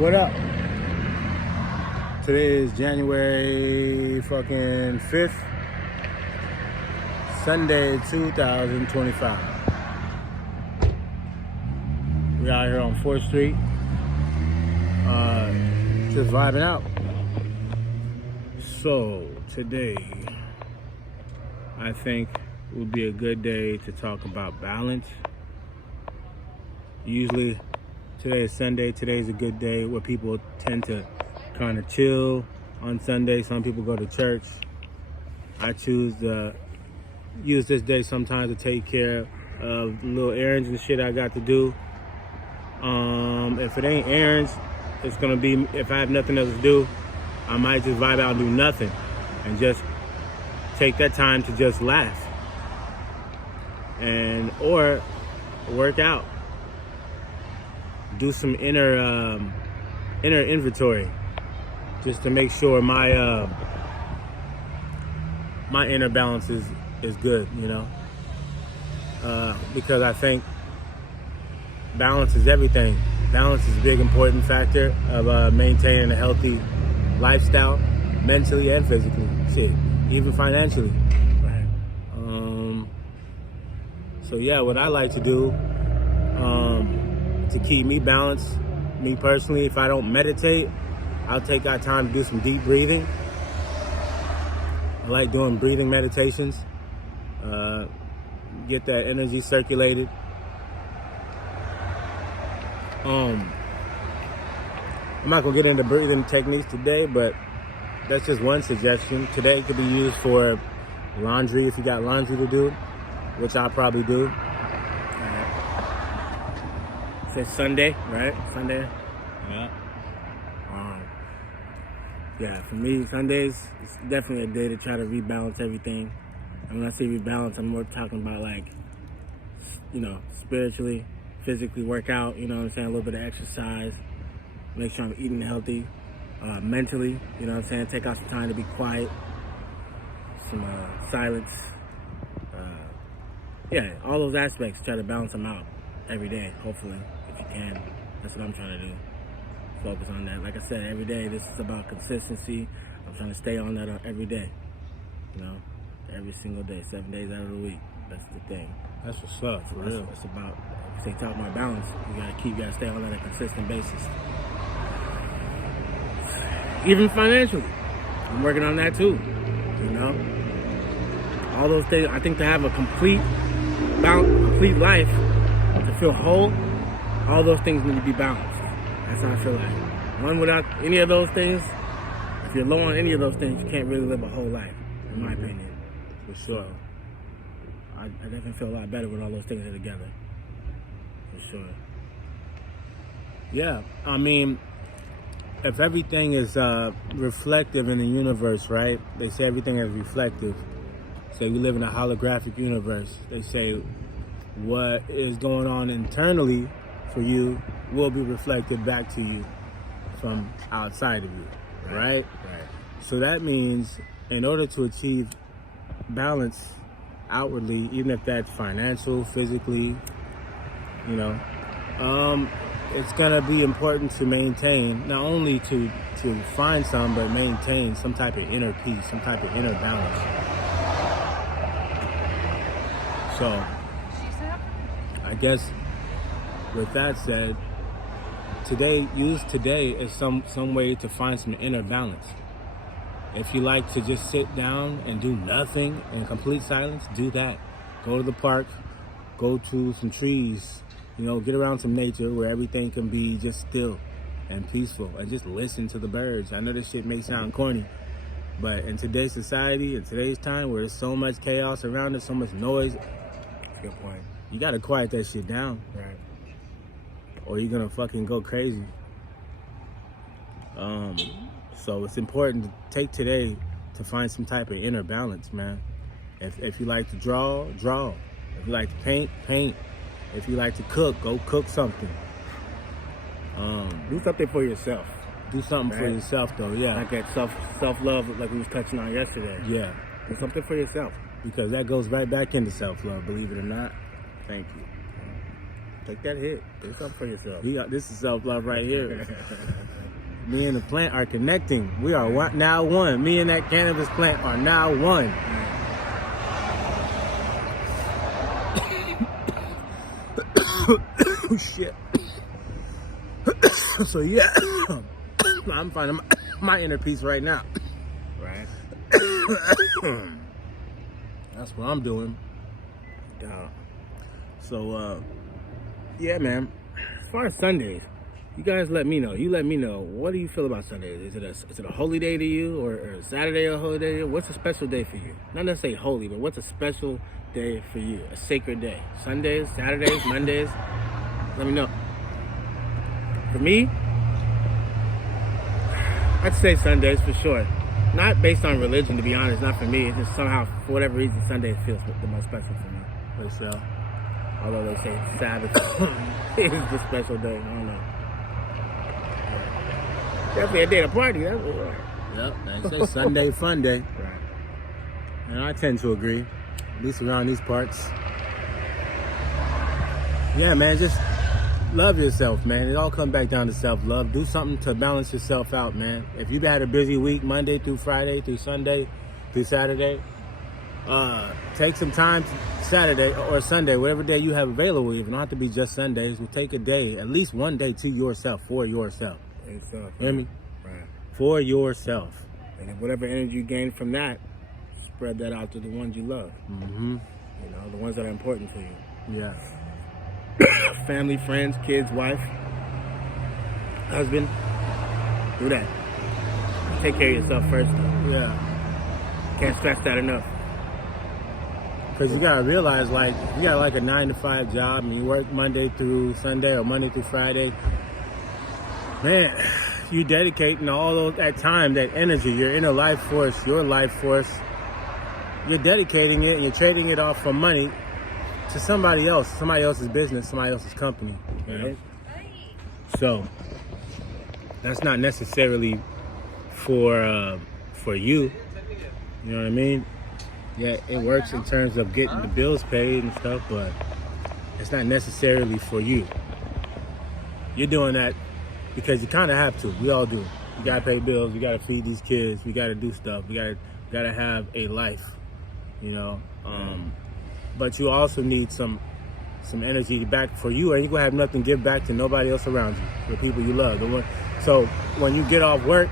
What up? Today is January fucking 5th, Sunday, 2025. We out here on 4th Street, just vibing out. So today, I think would be a good day to talk about balance. Usually, today is Sunday. Today is a good day where people tend to kind of chill on Sunday. Some people go to church. I choose to use this day sometimes to take care of little errands and shit I got to do. If it ain't errands, it's gonna be, if I have nothing else to do, I might just vibe out and do nothing and just take that time to just laugh and or work out. Do some inner inventory, just to make sure my my inner balance is good, you know. Because I think balance is everything. Balance is a big important factor of maintaining a healthy lifestyle, mentally and physically. Shit, even financially. Right. So yeah, what I like to do to keep me balanced, me personally, if I don't meditate, I'll take that time to do some deep breathing. I like doing breathing meditations. Get that energy circulated. I'm not gonna get into breathing techniques today, but that's just one suggestion. Today could be used for laundry if you got laundry to do, which I'll probably do. It's Sunday, right? Sunday. Yeah. Yeah, for me, Sundays, it's definitely a day to try to rebalance everything. And when I say rebalance, I'm more talking about, like, you know, spiritually, physically work out, you know what I'm saying? A little bit of exercise, make sure I'm eating healthy, mentally, you know what I'm saying? Take out some time to be quiet, some silence. Yeah, all those aspects, try to balance them out every day, hopefully, if you can. That's what I'm trying to do. Focus on that. Like I said, every day, this is about consistency. I'm trying to stay on that every day, you know, every single day, 7 days out of the week. That's the thing. That's what's up, for real. It's about, if you say talk about balance, you gotta stay on that on a consistent basis. Even financially, I'm working on that too, you know. All those things, I think to have a complete life, to feel whole, all those things need to be balanced. That's how I feel like. One without any of those things, if you're low on any of those things, you can't really live a whole life, in my opinion. For sure. I definitely feel a lot better when all those things are together. For sure. Yeah, I mean, if everything is reflective in the universe, right? They say everything is reflective. Say we live in a holographic universe. They say what is going on internally for you will be reflected back to you from outside of you, right? Right. So that means in order to achieve balance outwardly, even if that's financial, physically, you know, it's gonna be important to maintain, not only to find some, but maintain some type of inner peace, some type of inner balance. So, I guess with that said, use today as some way to find some inner balance. If you like to just sit down and do nothing in complete silence, do that. Go to the park, go to some trees, you know, get around some nature where everything can be just still and peaceful, and just listen to the birds. I know this shit may sound corny, but in today's society, in today's time where there's so much chaos around us, so much noise, that's a good point. You gotta quiet that shit down. Right. Or you're gonna fucking go crazy. So it's important to take today to find some type of inner balance, man. If you like to draw. If you like to paint. If you like to cook, go cook something. Do something for yourself. Do something for yourself, though, yeah. Like that self-love, like we was touching on yesterday. Yeah. Do something for yourself. Because that goes right back into self-love, believe it or not. Thank you. Take that hit. Do something for yourself. This is self-love right here. Me and the plant are connecting. We are now one. Me and that cannabis plant are now one. Oh, shit. So yeah, I'm finding my inner peace right now. Right. That's what I'm doing. So yeah, man. As far as Sundays, you guys let me know. You let me know. What do you feel about Sundays? Is it a holy day to you, or Saturday a holy day? What's a special day for you? Not necessarily holy, but what's a special day for you? A sacred day. Sundays, Saturdays, Mondays. Let me know. For me, I'd say Sundays for sure. Not based on religion, to be honest. Not for me. It's just somehow, for whatever reason, Sundays feels the most special for me. For sure. Although they say Sabbath is the special day. I don't know. Definitely a day to party. That's what right. Yep, they say Sunday fun day. Right. And I tend to agree, at least around these parts. Yeah, man, just love yourself, man. It all comes back down to self-love. Do something to balance yourself out, man. If you've had a busy week, Monday through Friday, through Sunday, through Saturday, take some time Saturday or Sunday, whatever day you have available. It don't have to be just Sundays. We'll take a day, at least one day to yourself, for yourself. Yourself. Hear me? Right. For yourself. And if whatever energy you gain from that, spread that out to the ones you love. Mm-hmm. You know, the ones that are important for you. Yeah. Family, friends, kids, wife, husband. Do that. Take care of yourself first, though. Yeah. Can't stress that enough. Because you gotta realize, like, you got like a 9-to-5 job and you work Monday through Sunday or Monday through Friday. Man, you dedicating all that time, that energy, your inner life force, your life force. You're dedicating it and you're trading it off for money to somebody else's business, somebody else's company. You know? So that's not necessarily for you. You know what I mean? Yeah, it works in terms of getting the bills paid and stuff, but it's not necessarily for you. You're doing that because you kind of have to. We all do. You gotta pay bills. We gotta feed these kids. We gotta do stuff. We gotta have a life. You know. But you also need some energy back for you, or you're gonna have nothing to give back to nobody else around you, the people you love. So when you get off work,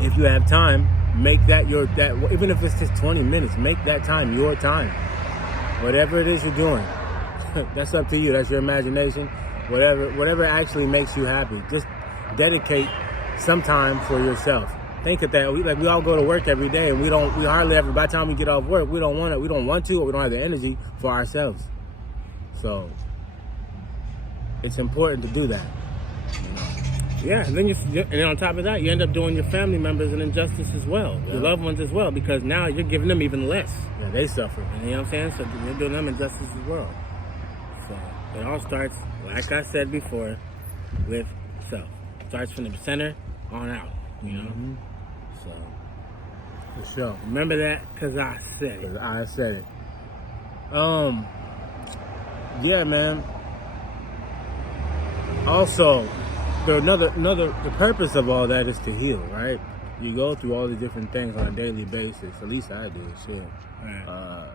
if you have time, make that even if it's just 20 minutes, make that time your time. Whatever it is you're doing, that's up to you. That's your imagination. Whatever actually makes you happy, just dedicate some time for yourself. Think of that. We all go to work every day, and we hardly ever. By the time we get off work, we don't want to, or we don't have the energy for ourselves. So it's important to do that. Yeah, and then on top of that, you end up doing your family members an injustice as well, your loved ones as well, because now you're giving them even less. Yeah, they suffer. You know what I'm saying? So you're doing them injustice as well. So it all starts, like I said before, with self. It starts from the center on out. You know. Mm-hmm. So for sure. Remember that, because I said it. I said it. Yeah, man. Also, the purpose of all that is to heal, right? You go through all these different things on a daily basis. At least I do. Shit. Right.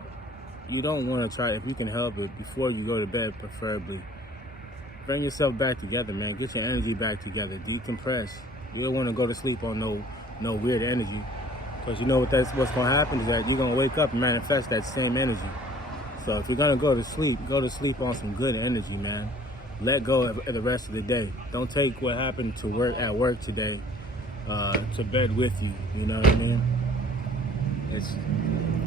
You don't want to try, if you can help it, before you go to bed, preferably, bring yourself back together, man. Get your energy back together. Decompress. You don't want to go to sleep on no weird energy, because you know what's going to happen is that you're going to wake up and manifest that same energy. So if you're going to go to sleep on some good energy, man. Let go of the rest of the day. Don't take what happened at work today to bed with you. You know what I mean? It's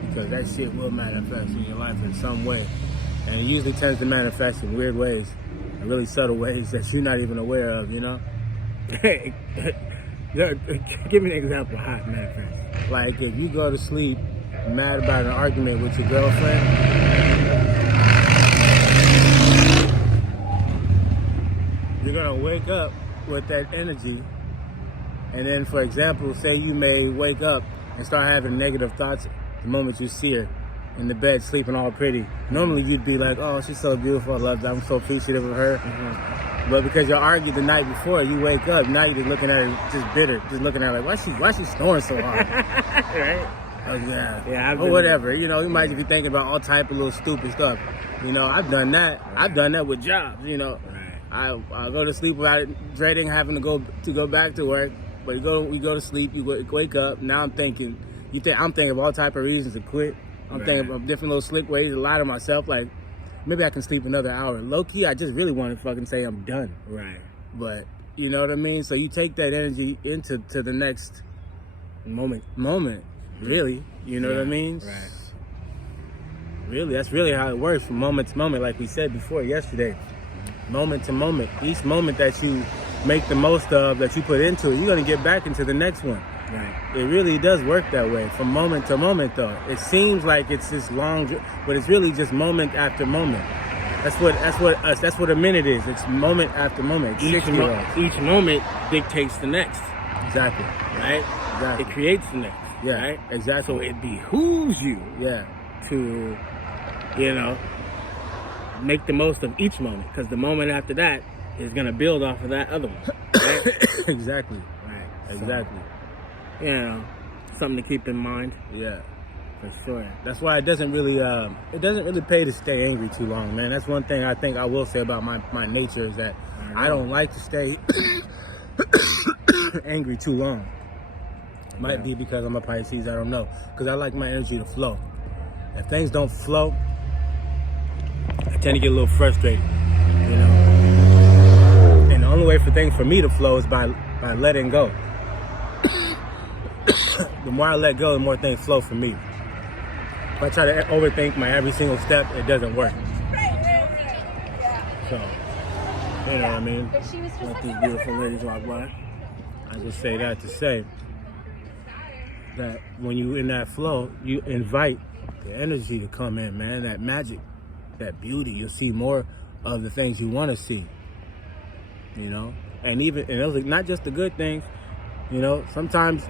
because that shit will manifest in your life in some way, and it usually tends to manifest in weird ways, in really subtle ways that you're not even aware of. You know? Hey, give me an example of how it manifests. Like if you go to sleep mad about an argument with your girlfriend, you're gonna wake up with that energy, and then, for example, say you may wake up and start having negative thoughts the moment you see her, in the bed sleeping all pretty. Normally you'd be like, oh, she's so beautiful, I love that, I'm so appreciative of her. But because you argued the night before, you wake up, now you're just looking at her just bitter, just looking at her like, why she snoring so hard? Right? Oh, yeah. Yeah, or whatever. You know, you might be thinking about all type of little stupid stuff. You know, I've done that. Right. I've done that with jobs, you know. Right. I go to sleep without dreading having to go back to work. But you go to sleep, you wake up. Now I'm thinking of all type of reasons to quit. I'm thinking of different little slick ways to lie to myself. Like, maybe I can sleep another hour. Low key, I just really want to fucking say I'm done. Right. But you know what I mean? So you take that energy into the next moment. Really. You know what I mean? Right. Really, that's really how it works from moment to moment, like we said before yesterday. Moment to moment. Each moment that you make the most of, that you put into it, you're going to get back into the next one. Right. It really does work that way, from moment to moment, though. It seems like it's this long, but it's really just moment after moment. That's what a minute is. It's moment after moment. Each moment dictates the next. Exactly. Right? Exactly. It creates the next. Yeah. Right? Exactly. So it behooves you. Yeah. To, you know, make the most of each moment, because the moment after that is going to build off of that other one. Right? Exactly. Right. Exactly. So, you know, something to keep in mind. Yeah. For sure. That's why it doesn't really pay to stay angry too long, man. That's one thing I think I will say about my nature, is that I don't like to stay angry too long. Might be because I'm a Pisces, I don't know. Because I like my energy to flow. If things don't flow, I tend to get a little frustrated, you know. And the only way for me to flow is by letting go. The more I let go, the more things flow for me. If I try to overthink my every single step, it doesn't work. So, you know what I mean? Let these beautiful ladies walk by. I just say that to say that when you in that flow, you invite the energy to come in, man. That magic, that beauty. You'll see more of the things you want to see. You know, and those are not just the good things. You know, sometimes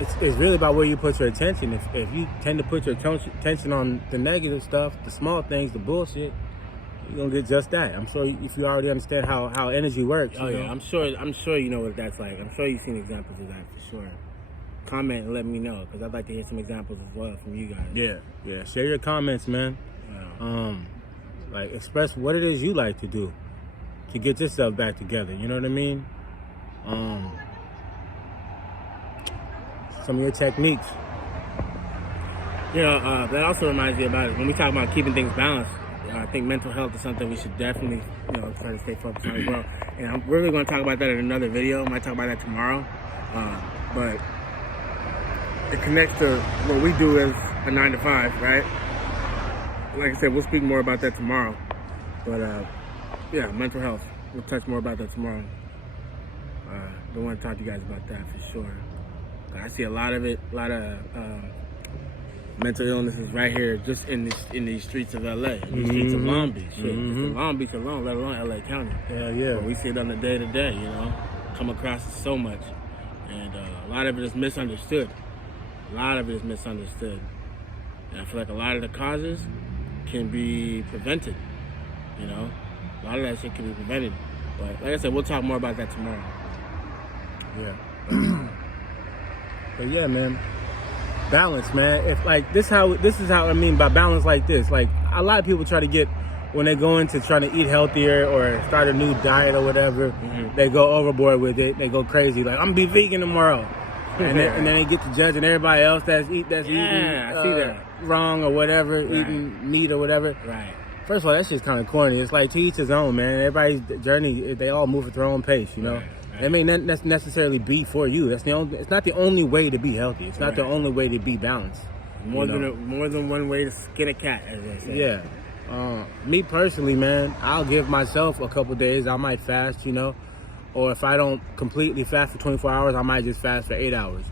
it's really about where you put your attention. If you tend to put your attention on the negative stuff, the small things, the bullshit, you're gonna get just that. I'm sure if you already understand how energy works. Oh yeah, I'm sure you know what that's like. I'm sure you've seen examples of that for sure. Comment and let me know, because I'd like to hear some examples as well from you guys. Yeah. Share your comments, man. Yeah. Like, express what it is you like to do to get yourself back together. You know what I mean? Some of your techniques. You know, that also reminds me about it. When we talk about keeping things balanced, I think mental health is something we should definitely, you know, try to stay focused on as well. And I'm really going to talk about that in another video. I might talk about that tomorrow. But it connects to what we do as a 9 to 5, right? Like I said, we'll speak more about that tomorrow. But yeah, mental health. We'll touch more about that tomorrow. Don't want to talk to you guys about that for sure. I see a lot of mental illnesses right here, just in these streets of LA, in the streets of Long Beach. Shit. Just Long Beach alone, let alone LA County. Yeah. But we see it on the day to day, you know, come across it so much. And a lot of it is misunderstood. And I feel like a lot of the causes can be prevented, you know. A lot of that shit can be prevented. But like I said, we'll talk more about that tomorrow. Yeah. But yeah, man. Balance, man. If like this is how I mean by balance like this. Like, a lot of people try to get, when they go into trying to eat healthier or start a new diet or whatever, they go overboard with it. They go crazy. Like, I'm gonna be vegan tomorrow. And then they get to judging everybody else that's eating I see that. wrong or whatever, eating meat or whatever. Right. First of all, that's just kind of corny. It's like, to each his own, man. Everybody's journey, they all move at their own pace, you know. Right. It may not necessarily be for you. It's not the only way to be healthy. It's not the only way to be balanced. More than one way to skin a cat, as they say. Yeah. Me personally, man, I'll give myself a couple days. I might fast, you know. Or if I don't completely fast for 24 hours, I might just fast for 8 hours.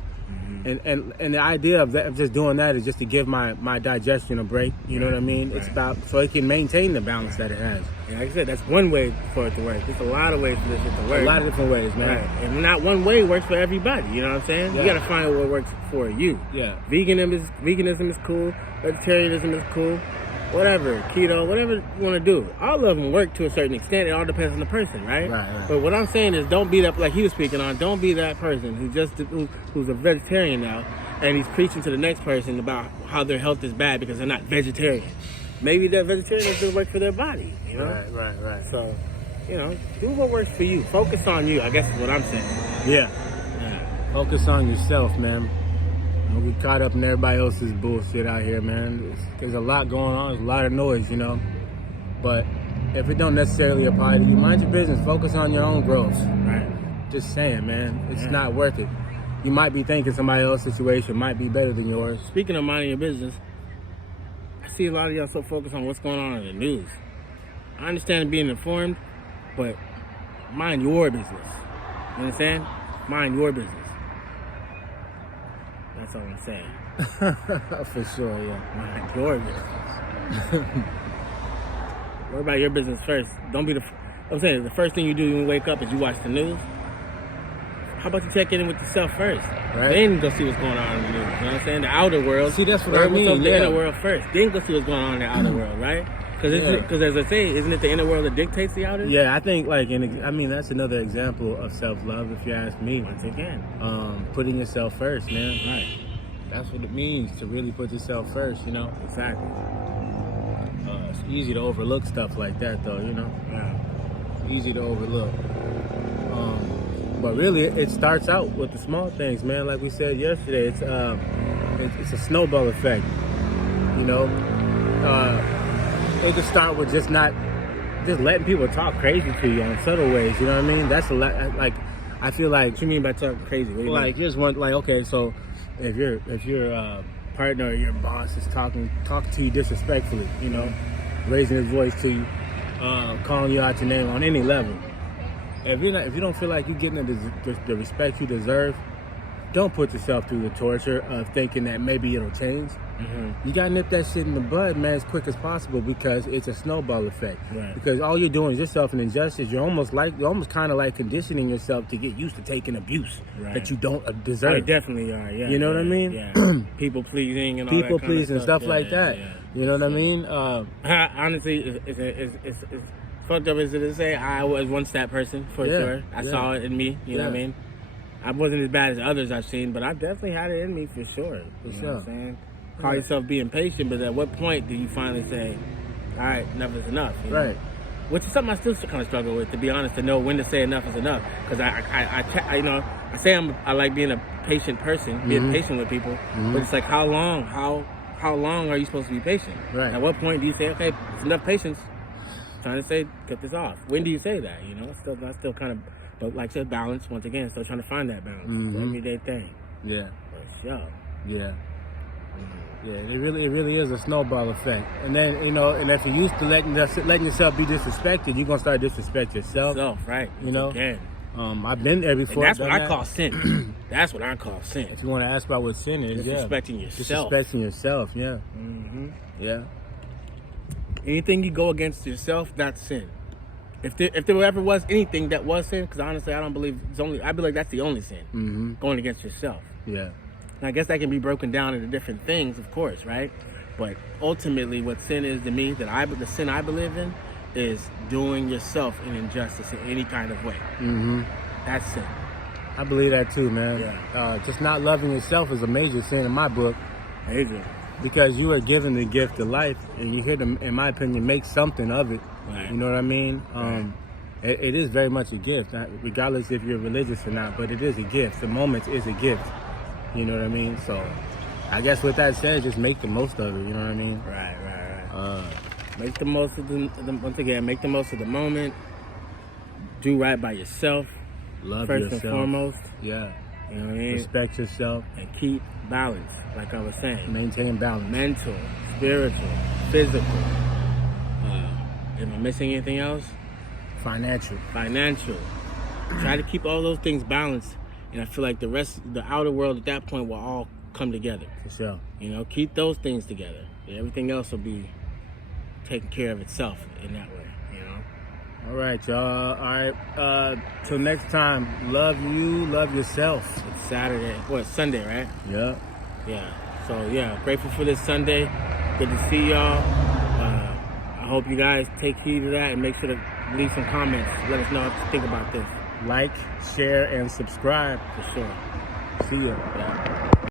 And the idea of that, of just doing that is just to give my digestion a break. You know what I mean? It's about so it can maintain the balance that it has. And like I said, that's one way for it to work. There's a lot of ways for this to work. A lot of different ways, man. Right. And not one way works for everybody. You know what I'm saying? Yeah. You got to find what works for you. Yeah. Veganism is cool. Vegetarianism is cool. Whatever, keto, whatever you want to do. All of them work to a certain extent. It all depends on the person, right? Right. But what I'm saying is, don't be that, like he was speaking on, don't be that person who's a vegetarian now, and he's preaching to the next person about how their health is bad because they're not vegetarian. Maybe that vegetarian doesn't work for their body, you know? Right. So, you know, do what works for you. Focus on you, I guess is what I'm saying. Yeah. Focus on yourself, man. Don't get caught up in everybody else's bullshit out here, man. There's a lot going on. There's a lot of noise, you know. But if it don't necessarily apply to you, mind your business. Focus on your own growth. Right. Just saying, man. It's not worth it. You might be thinking somebody else's situation might be better than yours. Speaking of minding your business, I see a lot of y'all so focused on what's going on in the news. I understand being informed, but mind your business. You understand? Mind your business. That's all I'm saying. For sure, yeah. Mind your business. What about your business first? Don't be I'm saying the first thing you do when you wake up is you watch the news. How about you check in with yourself first? Right. Then go see what's going on in the news. You know what I'm saying? The outer world. See, that's what I mean. The inner world first. Then go see what's going on in the outer world, right? Because as I say, isn't it the inner world that dictates the outer? Yeah, I think that's another example of self-love, if you ask me. Once again, putting yourself first, man. right? That's what it means to really put yourself first, you know. Exactly. It's easy to overlook stuff like that, though, you know. Yeah. Easy to overlook. But really, it starts out with the small things, man. Like we said yesterday, it's a snowball effect, you know. It could start with just letting people talk crazy to you on subtle ways. You know what I mean? That's a lot. Like, I feel like. What you mean by talking crazy? What do you like, mean? just one. Like, okay, so if your partner or your boss is talking to you disrespectfully, you know, raising his voice to you, calling you out your name on any level. If you don't feel like you're getting the respect you deserve, don't put yourself through the torture of thinking that maybe it'll change. You gotta nip that shit in the bud, man, as quick as possible, because it's a snowball effect. Right. Because all you're doing is yourself an injustice. You're almost kind of like conditioning yourself to get used to taking abuse that you don't deserve. I definitely are. Yeah. You know what I mean? Yeah. People pleasing and all people that kind pleasing of stuff Yeah, like that. Yeah. You know what I mean? Honestly, it's fucked up as it is to say. I was once that person for sure. I saw it in me. You know what I mean? I wasn't as bad as others I've seen, but I definitely had it in me for sure. You know what I'm saying? Call yourself being patient, but at what point do you finally say, all right, enough is enough? You know? Right. Which is something I still kind of struggle with, to be honest, to know when to say enough is enough. Because I say I like being a patient person, being patient with people, but it's like how long are you supposed to be patient? Right. At what point do you say, okay, it's enough patience, trying to say, cut this off? When do you say that? You know, I still kind of, but like I said, balance, once again, still trying to find that balance. It's an everyday thing. Yeah. For sure. Yeah. Yeah, it really is a snowball effect. And then, you know, and if you're used to letting yourself be disrespected, you're gonna start to disrespect yourself. Right. You know? Again. I've been there before. And that's what I call sin. That's what I call sin. If you want to ask about what sin is, Disrespecting yourself. Disrespecting yourself, yeah. Yeah. Anything you go against yourself, that's sin. If there ever was anything that was sin, because honestly, I don't believe I believe that's the only sin. Going against yourself. Yeah. And I guess that can be broken down into different things, of course, right? But ultimately, what sin is to me, the sin I believe in, is doing yourself an injustice in any kind of way. That's sin. I believe that too, man. Yeah. Just not loving yourself is a major sin in my book. Major. Because you are given the gift of life, and you here to, in my opinion, make something of it. Right. You know what I mean? Right. It is very much a gift, regardless if you're religious or not, but it is a gift. The moment is a gift. You know what I mean? So, I guess with that said, just make the most of it. You know what I mean? Right. Make the most of once again, make the most of the moment. Do right by yourself. Love first yourself. and foremost. Yeah. You know what I mean? Respect yourself. And keep balance, like I was saying. Maintain balance. Mental, spiritual, physical. Am I missing anything else? Financial. Try to keep all those things balanced And I feel like the outer world at that point will all come together. For sure. You know, keep those things together. And everything else will be taken care of itself in that way, you know? All right, y'all. All right. Till next time, love you, love yourself. It's Saturday. Well, it's Sunday, right? Yeah. Yeah. So, yeah, grateful for this Sunday. Good to see y'all. I hope you guys take heed of that and make sure to leave some comments. Let us know what you think about this. Like, share, and subscribe. For sure. See ya. Yeah.